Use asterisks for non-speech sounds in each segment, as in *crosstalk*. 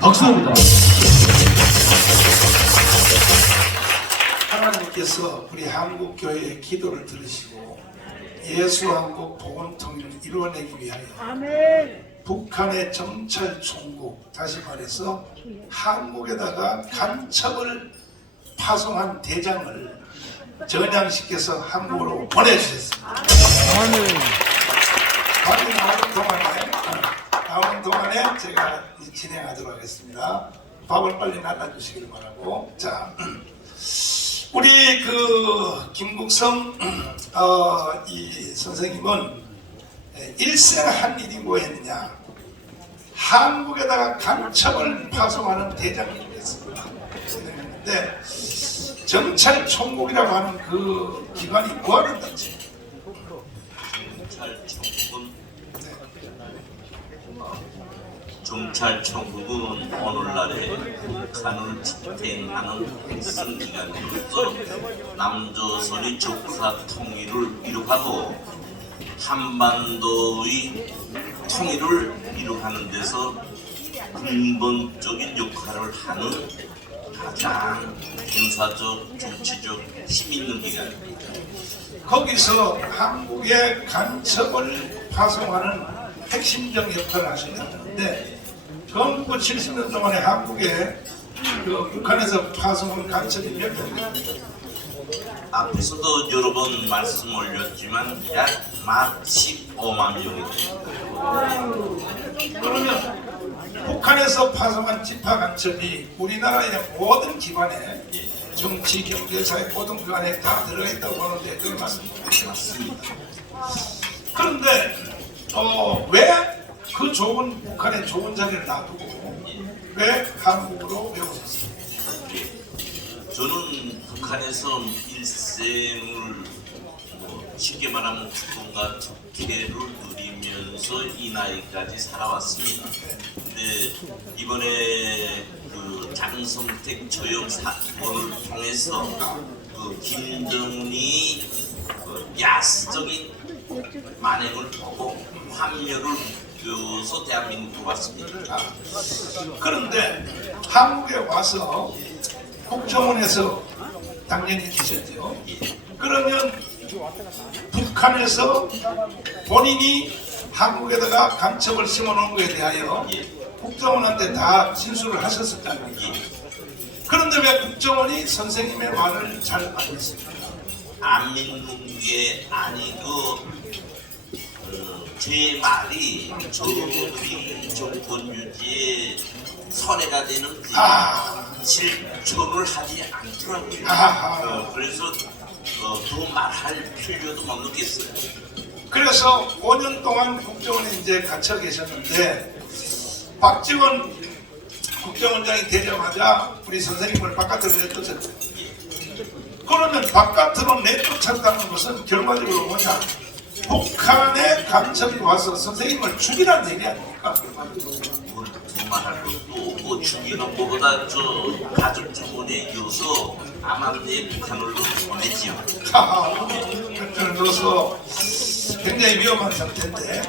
박수입니다. 하나님께서 우리 한국 교회의 기도를 들으시고 예수 한국 복음 통일을 이루어내기 위하여 북한의 정찰 총국 다시 말해서 한국에다가 간첩을 파송한 대장을 전향시켜서 한국으로 보내주셨습니다. 방금 나오 는 동안에 나오는 동안에 제가 이 진행하도록 하겠습니다. 밥을 빨리 날라주시길 바라고 자 *clears throat* 우리 그 김국성 *clears throat* 어, 이 선생님은 일생 한 일이 뭐였느냐 한국에다가 간첩을 파송하는 대장님이었습니다. 그런데 정찰 총국이라고 하는 그 기관이 뭐하는 건지 경찰청국은 경찰청국은 오늘날의 북한을 집행하는 핵심 기관으로서 남조선의 조사 통일을 이룩하고 한반도의 통일을 이룩하는 데서 근본적인 역할을 하는 가장 군사적, 정치적 힘 있는 기관입니다. 거기서 한국의 간첩을 파송하는 핵심적 역할을 하셨는데 건국 70년 동안에 한국에 그 북한에서 파송한 몇 명입니까? 앞에서도 여러 번 말씀 올렸지만 약만 15만 명이 됩니다. 그러면 북한에서 파송한 집파 간첩이 우리나라의 모든 기관에 정치, 경제, 사회 모든 기관에 다 들어가 있다고 하는데 그게 맞습니까? 맞습니다. 그런데 어, 왜 그 좋은 북한의 좋은 자리를 놔두고 왜 한국으로 왜 오셨습니까? 저는 북한에서 일생을 뭐 쉽게 말하면 국권과 특혜를 누리면서 이 나이까지 살아왔습니다. 근데 이번에 그 장성택 조영 사건을 통해서 그 김정은이 그 야스적인 만행을 보고 환멸을 느껴서 대한민국으로 왔습니다. 아, 그런데 한국에 와서 국정원에서 당연히 계셨죠. 그러면 북한에서 본인이 한국에다가 간첩을 심어놓은 것에 대하여 국정원한테 다 진술을 하셨을 거 아닙니까? 그런데 왜 국정원이 선생님의 말을 잘안 듣습니까? 안 믿는 게 아니고 어, 제 말이 저들이 정권 유지에 선해가 되는지 아, 실천을 하지 않더라고요. 어, 그래서 어, 더 말할 필요도 못 느꼈어요. 그래서 5년 동안 국정원에 이제 갇혀 계셨는데 박지원 국정원장이 되자마자 우리 선생님을 바깥으로 내쫓았죠. 그러면 바깥으로 내쫓았다는 것은 결과적으로 뭐냐? 북한의 간첩이 와서 선생님을 죽이라는 얘기 아닙니까? 뭘 두말할 것도 뭐 죽이는 것보다 저 가족 정원에 이어서 아마내 북한으로 보내지요. 넣어서 굉장히 위험한 상태인데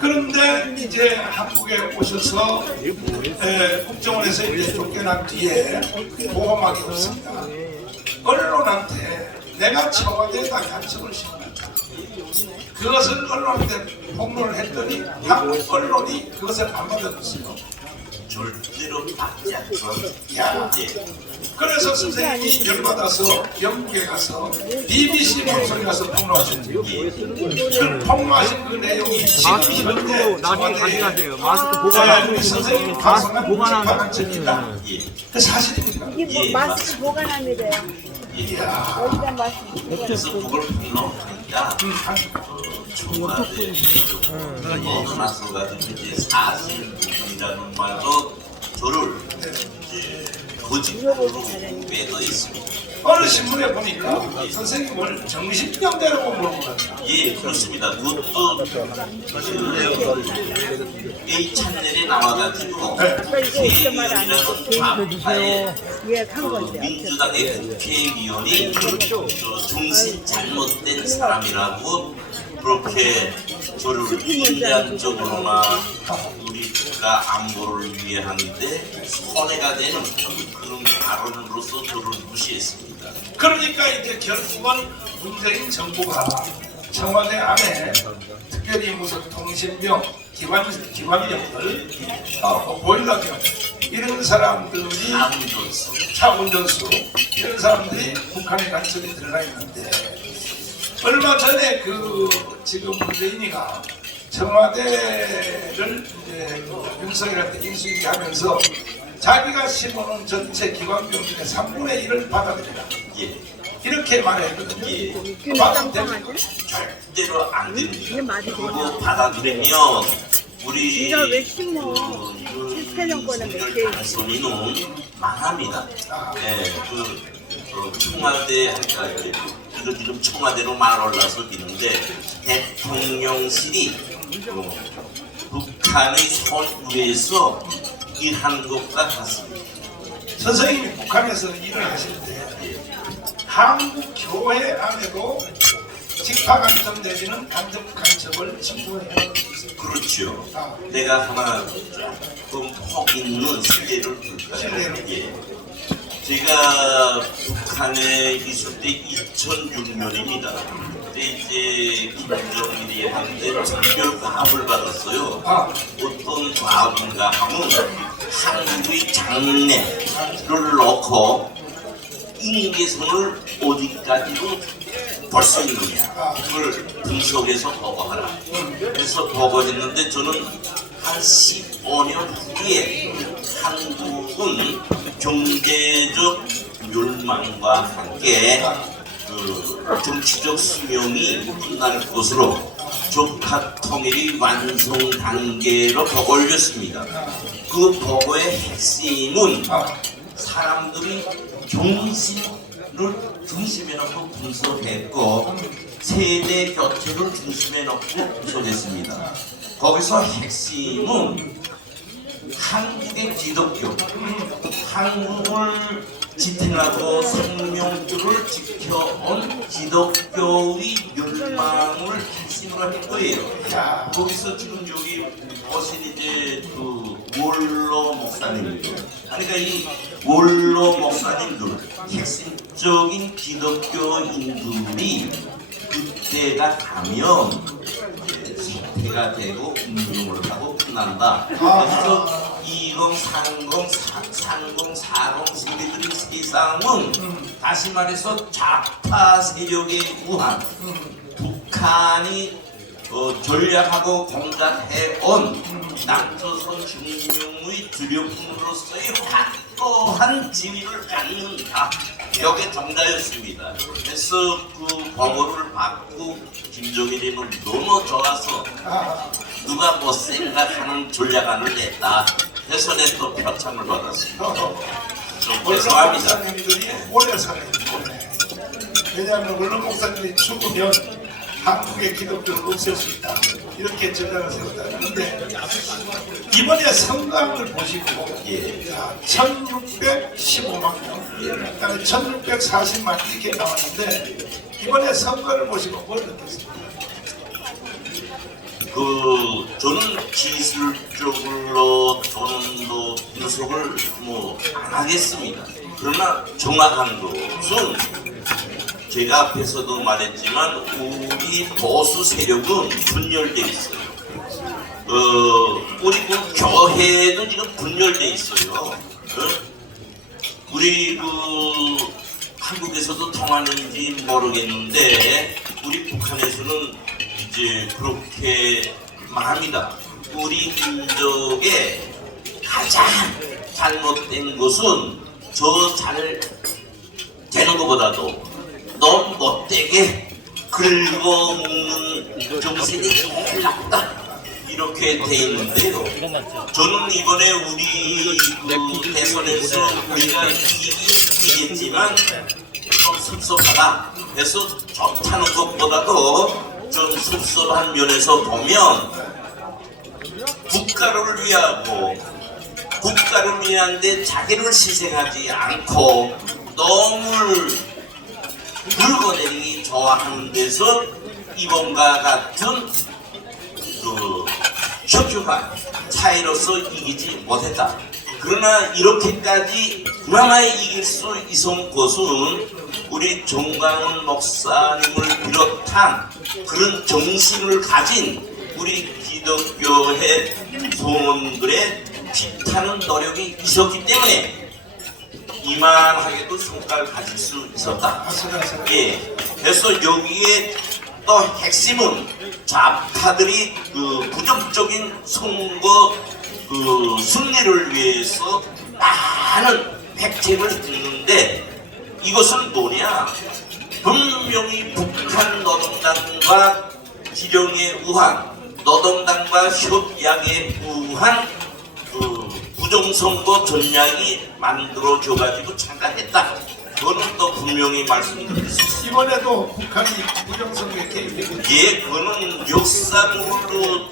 그런데 이제 한국에 오셔서 에, 국정원에서 이제 쫓겨난 뒤에 보호막이 없습니다. 언론한테 내가 청와대에다 간첩을 시켰다. 그것을 언론한테 폭로를 했더니 한국 언론이 그것을 안 받아줬어요. 절대로 받지 않죠. 야. 예. 그래서 선생님이 열받아서 영국에 가서 BBC 방송에 가서 폭로하셨죠. 그 폭로하신 그 내용이 지금 마스크 현재 나중에 가져가세요. 마스크 자, 보관하고 우리 선생님 마스크 보관하는. 예. 그 사실입니까? 이게 뭐 예, 마스크 보관함이래요. 여기다 이제 사실 부분이라는 말로 저를 이제 거짓으로 매도 있습니다. 어느 신문에 보니까 선생님을 정신병자라고 같아요. 예, 그렇습니다. 그것도 그 A 채널에 나와가지고 네. 어떤 말안 하고 좌파의 예약한 그. 민주당의 국회의원이 저 정신 잘못된 사람이라고 그렇게 저를 인간적으로나 우리 국가 안보를 위해 하는데 손해가 되는 그런 발언으로서 저를 무시했습니다. 그러니까 이제 결국은 문재인 정부가 청와대 안에 특별히 무슨 통신병, 기관, 기관병들, 어, 보일러병 이런 사람들이 차 운전수 이런 사람들이 북한에 간첩이 들어가 있는데 얼마 전에 그 지금 문재인이가 청와대를 이제 그 윤석열한테 인수인계하면서 자기가 심어놓은 전체 기관병들의 3분의 1을 받아들이라 예, 이렇게 말했거든요. 예. 됩니다. 절대로 안 됩니다. 되냐? 받아들이면 우리? 그 당선인은 망합니다. 예, 그 어, 청와대 할까요? 이거 지금 청와대로 말 올라서 있는데 대통령실이 어, 북한의 손 위에서 일하는 것과 같습니다. 선생님이 북한에서 일을 하실 때 한국 교회 안에도 직파 간첩 내지는 간접 간첩을 신고해요. 그렇죠. 아. 내가 하나 조금 혹 있는 줄까요? 실례로. 예. 제가 북한에 있을 때 2006년입니다. 그때 이제 김정일이 하는데 특별 과업을 받았어요. 아. 어떤 과업인가 하면 한국의 장래를 넣고 인계선을 어디까지도 볼수 있느냐 그걸 분석해서 보고하라 그래서 보고했는데 저는 한 15년 후에 한국은 경제적 멸망과 함께 그 정치적 수명이 끝날 것으로 적합 통일이 완성 단계로 올렸습니다. 그 보고의 핵심은 아, 사람들이 정신을 중심에 놓고 분석했고 세대 교체를 중심에 놓고 분석했습니다. 거기서 핵심은 한국의 기독교, 한국을 지탱하고 생명줄을 지켜온 기독교의 멸망을 핵심으로 한 거예요. 야, 거기서 지금 여기 보신 이제 그 원로 목사님들 그러니까 이 원로 목사님들 핵심적인 기독교인들이 그때가 가면 사태가 되고 운동을 하고 끝난다. 그래서 2030, 3040 세대들의 세상은 다시 말해서 좌파 세력에 의한 북한이 어, 전략하고 공작해온 남조선 중용의 주력군으로서의 확고한 지위를 갖는다. 여기에 정답이었습니다. 그래서 그 보고를 받고 김정일이는 너무 좋아서 아, 누가 뭐 생각하는 전략안을 냈다. 그래서 내또 표창을 받았습니다. 좀 죄송합니다. 목사님들이 오래. 오래. 왜냐하면 원로 목사님이 죽으면 한국의 기독교를 없앨 수 있다. 이렇게 전략을 세웠다. 그런데 이번에 성강을 보시고 예. 자, 1615만 명, 그다음에 1640만 이렇게 나왔는데 이번에 선거를 보시고 뭘 느꼈습니까? 그 저는 기술적으로 뭐 분석을 뭐 안 하겠습니다. 그러나 정확한 것은 제가 앞에서도 말했지만 우리 보수 세력은 분열돼 있어요. 어, 우리 그 교회도 지금 분열돼 있어요. 어? 우리 그 한국에서도 통하는지 모르겠는데 우리 북한에서는 이제 그렇게 말합니다. 우리 민족의 가장 잘못된 것은 저 잘 되는 것보다도 못되게 긁어먹는 정신이 제일 나쁘다. 이렇게 돼 있는데요. 저는 이번에 우리 그 대선에서 우리가 이기겠지만 좀 섭섭하다. 그래서 좋다는 것보다도 좀 섭섭한 면에서 보면 국가를 위하고 국가를 위한데 자기를 희생하지 않고 너무 긁어내리기 좋아하는 데서 이번과 같은 그 표가 차이로서 이기지 못했다. 그러나 이렇게까지 그나마 이길 수 있은 것은 우리 정강훈 목사님을 비롯한 그런 정신을 가진 우리 기독교회 소원들의 피타는 노력이 있었기 때문에 이만하게도 성과를 가질 수 있었다. 예. 그래서 여기에 또 핵심은 좌파들이 그 부정적인 선거 그 승리를 위해서 많은 획책을 했는데 이것은 뭐냐? 분명히 북한 노동당과 기령에 의한 노동당과 협약에 그 부정선거 전략이 만들어져가지고 참가했다. 그거는 또 분명히 말씀드리겠습니다. 이번에도 북한이 부정선거에 개입되고 예, 그거는 역사적으로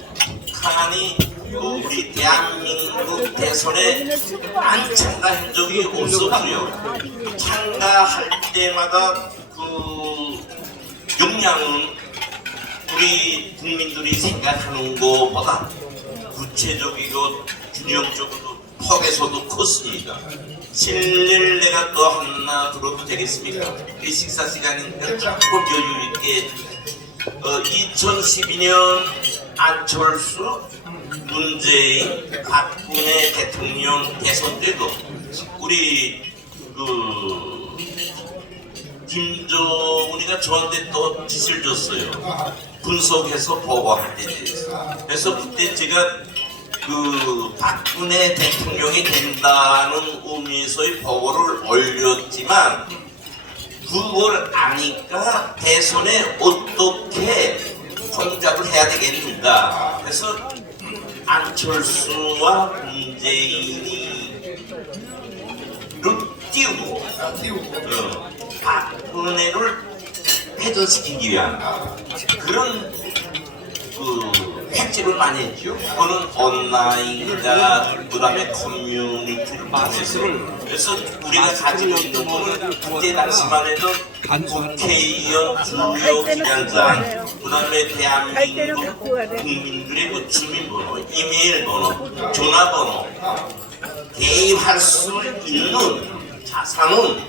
북한이 그 우리 대한민국 대선에 안 참가한 적이 없었고요. 참가할 때마다 그 역량은 우리 국민들이 생각하는 것보다 구체적이고 균형적으로 폭에서도 컸습니다. 실례를 내가 또 하나 들어도 되겠습니까? 이 식사 시간이니까 조금 여유 있게 어, 2012년 안철수, 문재인, 박근혜 대통령 대선 때도 우리 그 김정은이가 저한테 또 지시를 줬어요. 분석해서 보고할 때. 그래서 그때 제가 그 박근혜 대통령이 된다는 의미에서의 보고를 올렸지만 그걸 아니까 대선에 어떻게 공작을 해야 되겠는가. 그래서 안철수와 문재인이 를 띄우고 어, 박근혜를 패전시키기 위한 그런 그 획지를 많이 했죠. 그거는 온라인과 그다음에 커뮤니티를 통해서 그래서 우리가 가지고 있는 거는 그때 당시만 해도 국회의원 주요 기관장 그 다음에 대한민국 국민들의 그 주민번호, 이메일 번호, 전화번호 개입할 수 있는 자산은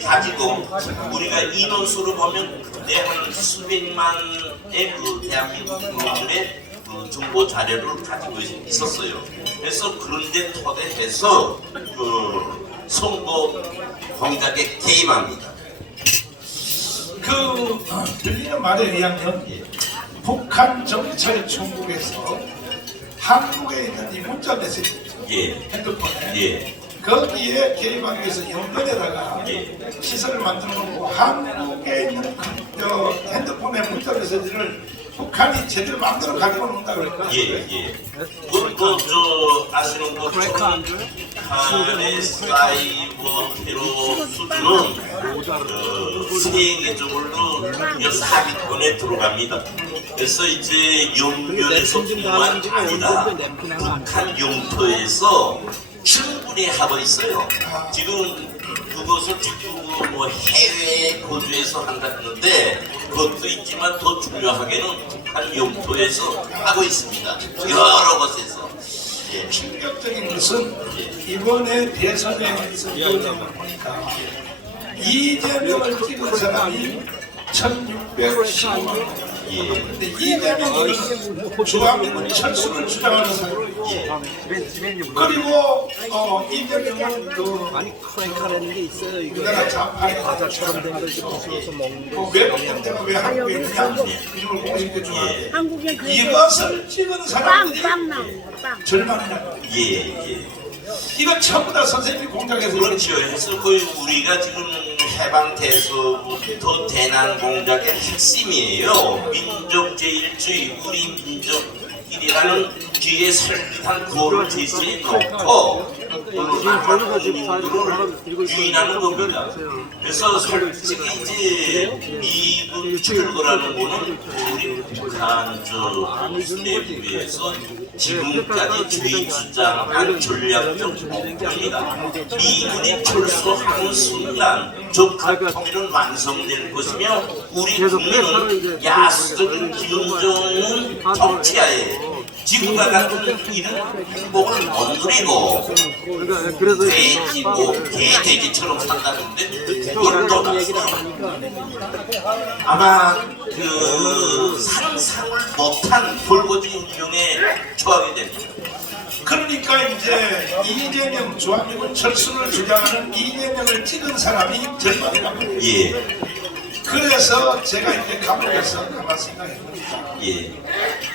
가지고 우리가 인원수로 보면 그때 한 수백만의 그 대한민국 국민들의 그 정보 자료를 가지고 있었어요. 그래서 그런데 토대해서 그 선거 공작에 개입합니다. 그 어, 들리는 말에 의하면 북한 정찰 총국에서 한국에 있는 이 문자 메시지. 예, 핸드폰에 예, 거기에 개입하기 위해서 연변에다가 예. 시설을 만들어 놓고 한국에 있는 그, 저, 핸드폰의 문자 메시지를 북한이 제대로 만들어 가지고 논다 그랬거든요. 예, 예. 그, 그, 저, 아시는 것처럼 북한의 사이버 테러 수준은 어, 세계 적으로 이 사기권에 들어갑니다. 그래서 이제 연결에서뿐만 아니라 북한 영토에서 충분히 하고 있어요. 지금 그것을 자꾸 뭐 해외 거주해서 한다는데 그것도 있지만 더 중요하게는 북한 영토에서 하고 있습니다. 여러 곳에서. 예. 충격적인 것은 이번에 대선에서 이번에 보니까 이재명을 찍은 사람이 1615명. 예. 근데 이재명은 중앙민국 철수를 주장하는 사람이고 그리고 어, 이재명은 그 아니 크랭카라는 게 있어요. 이거 우리나라 좌파의 과자처럼 된걸 부숴서 먹는 그 외국 때문에 왜 한국에 있느냐 이걸 공식에 주장하는데 한국엔 그 이것을 찍은 빵, 사람들이 빵 나오는 거, 빵. 절망이냐 예, 예. 이건 전부 다 선생님이 공작해서 그렇죠. 그래서 그 우리가 지금 해방돼서부터 대난 공작의 핵심이에요. 민족 제일주의, 우리 민족이라는 뒤에 설득한 구호를 제시해 놓고 를 유인하는 겁니다. 그래서 솔직히 이제 미군 출거라는 거는 우리 북한 저 내부에서 지금까지 주장한 전략적 목표입니다. 미군이 철수하는 순간 적합통일은 완성될 것이며 우리 국민은 야수적인 김정은 정치하에 지금과 같은 이런 행복을 못 누리고 그러니까 그래서 돼지고 개돼지처럼 산다는데 이것도 아마 그 상상을 못한 불거진 운명에 처하게 됩니다. 그러니까 이제 이재명 조합미군 철수를 주장하는 이재명을 찍은 사람이 절반이라고. 예, 그래서 제가 이제 감옥에서 가만 생각해봅니다. 예,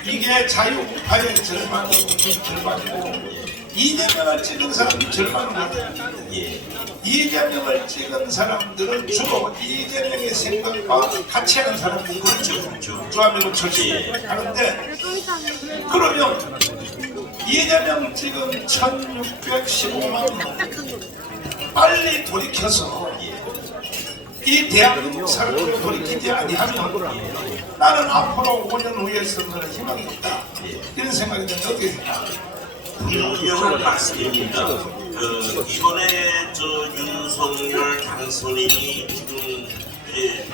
이게 자유우파의 절반이고 절반이고 이재명을 찍은 사람이 절반은 아니에요. 예, 이재명을 찍은 사람들은 주로 이재명의 생각과 같이 하는 사람들이 그렇죠, 그렇죠. 조합미군 철수 예. 하는데 그러면 이재명 지금 1615만 명 빨리 돌이켜서 이 대한민국 사람들을 돌이키지 아니하면 나는 앞으로 5년 후에 선거는 희망이 없다 이런 생각이 드는데 어떻게 생각합니까? 분명한 말씀입니다. 그 이번에 저 윤석열 당선인이 지금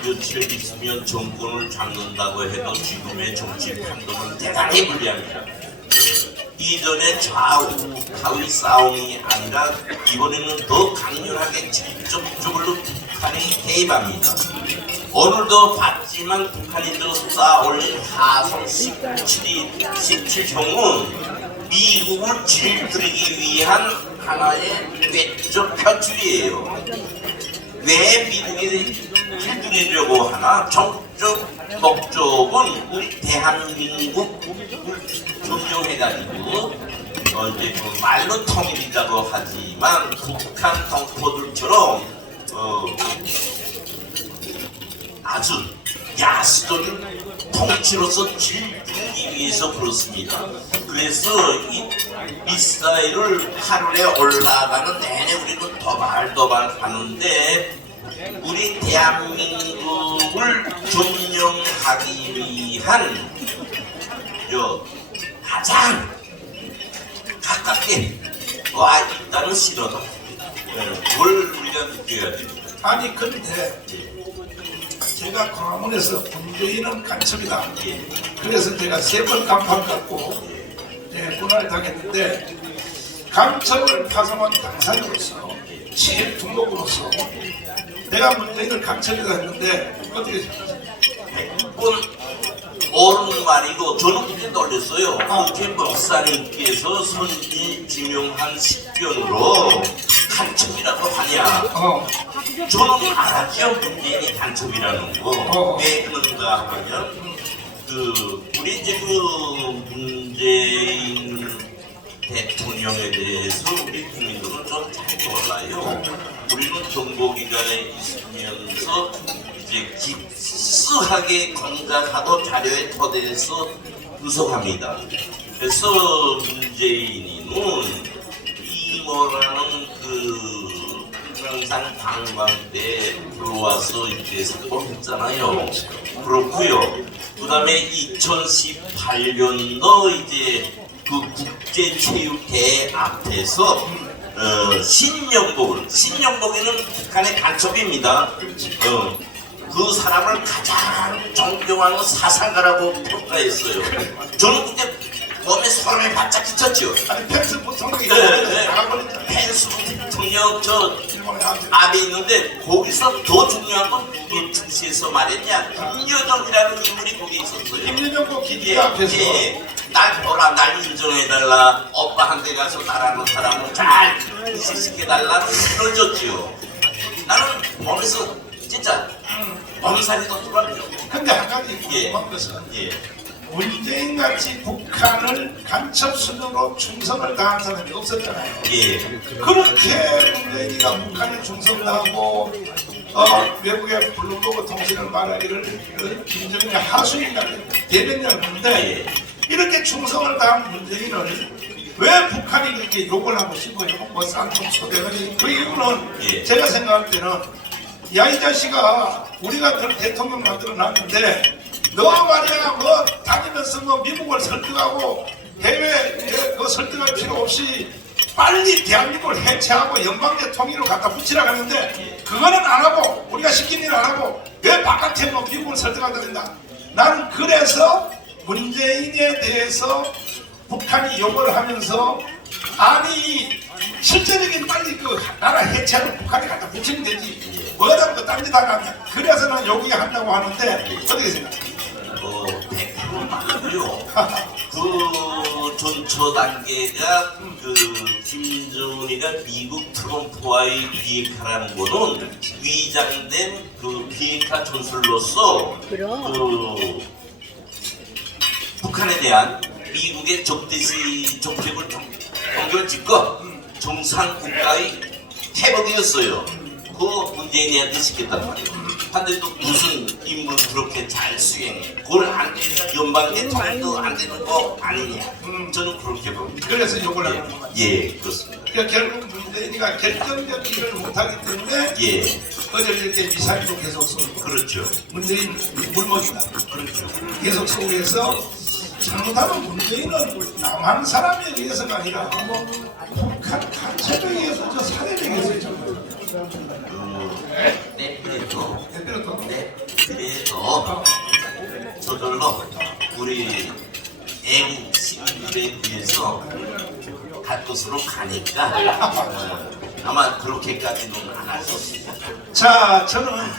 며칠 있으면 정권을 잡는다고 해도 지금의 정치 판도는 대단히 불리합니다. 그 이전의 좌우 하위 싸움이 아니라 이번에는 더 강렬하게 직접적으로 북한이 개입합니다. 오늘도 봤지만 북한이 저 쌓아올린 하성 17이 17형은 미국을 질들이기 위한 하나의 외적 표출이에요. 왜 미국이 질들이려고 하나? 정적 목적은 우리 대한민국을 점령해가지고 어 이제 그 말로 통일이라고 하지만 북한 동포들처럼 어 아주 야수적인 통치로서 질주기 위해서 그렇습니다. 그래서 이 미사일을 하늘에 올라가는 내내 우리는 도발도발 하는데 우리 대한민국을 점령하기 위한 저 가장 가깝게 와 있다는 신호다. 네, 그걸 우리가 느껴야 됩니다. 아니 근데 제가 광화문에서 문재인은 간첩이다 그래서 제가 세 번 간판 갖고 예, 고난을 당했는데 간첩을 파송한 당사자로서 제일 등록으로서 내가 문재인을 간첩이다 했는데 어떻게? 백번 옳은 말이고 저는 그때 놀랐어요. 국회 목사님께서 선진 지명한 식견으로 간첩이라고 하냐. 어, 저는 알았죠. 문재인이 간첩이라는 거. 어. 왜 그런가 하면 그 우리 이제 그 문재인 대통령에 대해서 우리 국민들은 좀잘 몰라요. 우리는 정보기관에 있으면서 이제 깊숙하게 공작하고 자료에 토대해서 분석합니다. 그래서 문재인이는 이모라는 그때 들어와서 이제 사건했잖아요. 그렇고요. 그 다음에 2018년도 이제 그 국제체육대회 앞에서 어, 신영복을 신영복이는 북한의 간첩입니다. 어, 그 사람을 가장 존경하는 사상가라고 평가했어요. 저는 그때 몸에 소름이 바짝 끼쳤죠. 대통령 저. 앞에 있는데 거기서 더 중요한 건 누구 특시에서 말했냐 김여정이라는 인물이 거기 있었어요. 김여정도 예, 기자 앞에서 예. 날 보라, 날 인정해달라. 오빠한테 가서 나라는 사람을 잘 인식시켜달라는 신을 줬지요. 나는 보면서 진짜 몸살이 돋더라고요. 근데 한 가지 예. 궁금한 것은 예. 문재인 같이 북한을 간첩 순으로 충성을 다한 사람이 없었잖아요. 예. 그렇게 문재인이가 북한에 충성하고 어, 외국의 블루로그 통신을 말하기를 어, 김정은의 하수인가 대변이었는데 이렇게 충성을 다한 문재인을 왜 북한이 그렇게 욕을 하고 싶어요? 뭐 쌍통 소대가리 그 이유는 예. 제가 생각할 때는 야 이 자식아 우리가 그 대통령 만들어 놨는데 너 말이야 뭐 다니면서 뭐 미국을 설득하고 해외에 그 설득할 필요 없이 빨리 대한민국을 해체하고 연방제 통일을 갖다 붙이라고 하는데 그거는 안 하고 우리가 시킨 일 안 하고 왜 바깥에 뭐 미국을 설득하다 된다 나는 그래서 문재인에 대해서 북한이 욕을 하면서 아니 실제적인 빨리 그 나라 해체하고 북한에 갖다 붙이면 되지. 뭐다 그 딴짓 하냐 그래서 난 여기 한다고 하는데 어떻게 생각해? 어, 100% 맞고요. 그 전초 단계가 그 김정은이가 미국 트럼프와의 비핵화라는 거는 위장된 그 비핵화 전술로서. 그 북한에 대한 미국의 적대시 정책을 좀 경결 짓고 정상 국가의 회복이었어요. 그 문재인이한테 시켰단 말이에요. 근데 또 무슨 임무를 그렇게 잘 수행해? 그걸 안 연방의 통일도 안 되는 거 아니냐? 저는 그렇게 봅니다. 그래서 욕을 하는 거야 예, 그렇습니다. 그러니까 결국 문재인이가 결정적 일을 못하기 때문에 예, 어제 이렇게 미사일도 계속 쏘고 그렇죠. 문재인 물먹이다 그렇죠. 계속 쏘고 해서 잘못하면 문재인은 남한 사람에 의해서가 아니라 뭐 북한 간첩에 의해서 저 의해서 지금 네, 그래도 저절로 우리 애국 시민들에 의해서 갈 곳으로 가니까 어, 아마 그렇게까지는 안 할수 없습니다. 자, 저는